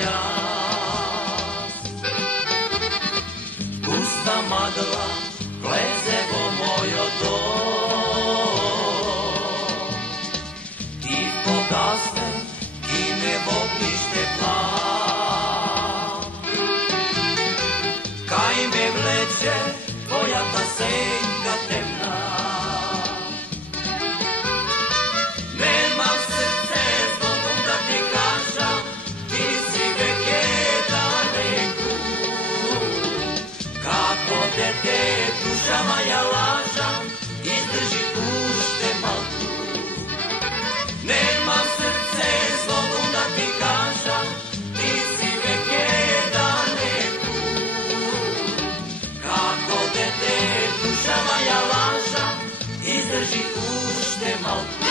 jaz. Gusta magla pleze vo mojo dom, i pogasne i me v ognjište plav. Kaj me vleče tvoja ta senka temna, nemam srce zlobom da ti kažem, ti si veke daleku. Kako dete duša moja laža, izdrži ušte malku. Nemam srce zlobom da ti kažem, ti si veke daleku. Kako dete duša moja laža, izdrži ušte malku.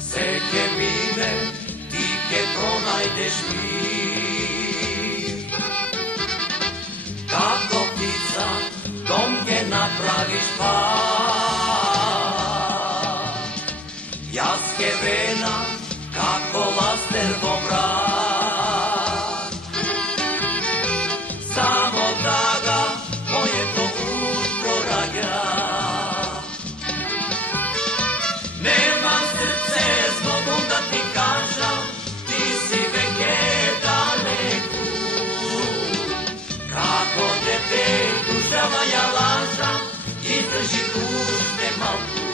Seke mine, ti ke pronajdeš mir. Kako ptica, domke napraviš par. Jaske vena, kako laster vo mrak. Samo draga, moje to utro raja. Nemam srce zlobom da ti kažem, ti si veke daleku. Kako dete duša moja laža, izdrži ušte malku.